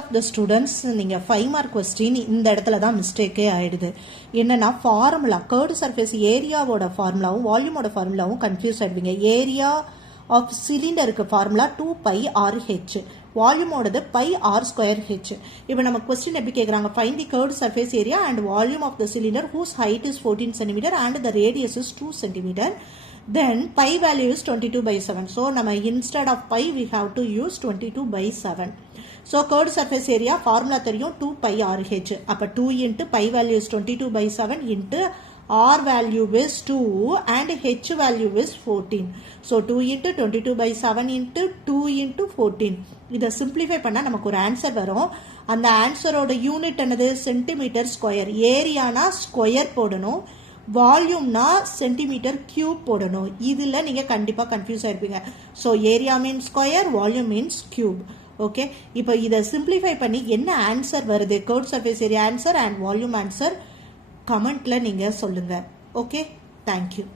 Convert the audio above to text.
Of the students நீங்கள் 5 mark question இந்த இடத்துல தான் மிஸ்டேக்கே ஆயிடுது. என்னன்னா ஃபார்முலா கேர்டு சர்ஃபேஸ் ஏரியாவோட ஃபார்முலாவும் வால்யூமோட ஃபார்முலாவும் கன்ஃபியூஸ் ஆயிடுவீங்க. ஏரியா ஆஃப் சிலிண்டருக்கு ஃபார்முலா 2πr/h, வால்யூமோடது πr²h. இப்போ நம்ம கொஸ்டின் எப்படி கேட்குறாங்க, find the curved surface area and volume of the cylinder whose height is 14 cm and the radius is 2 cm. Then pi value is 22/7. So நம்ம instead of pi we have to use 22/7. So curved surface area formula தெரியும் 2πr/h. அப்ப 2 into pi value is 22/7 into r value is 2 and h value is 14. So 2 into 22/7 into 2 into 14. இதை simplify பண்ணா நமக்கு ஒரு answer வரும். அந்த ஆன்சரோட unit என்னது, சென்டிமீட்டர் ஸ்கொயர். ஏரியானா ஸ்கொயர் போடணும், வால்யூம்னா சென்டிமீட்டர் கியூப் போடணும். இதுல நீங்க கண்டிப்பா கன்ஃபியூஸ் ஆயிருப்பீங்க. So area means square, volume means cube. Okay, இப்போ இதை சிம்பிளிஃபை பண்ணி என்ன ஆன்சர் வருது, curve surface area answer and volume answer கமெண்ட்ல நீங்க சொல்லுங்க. Okay, thank you.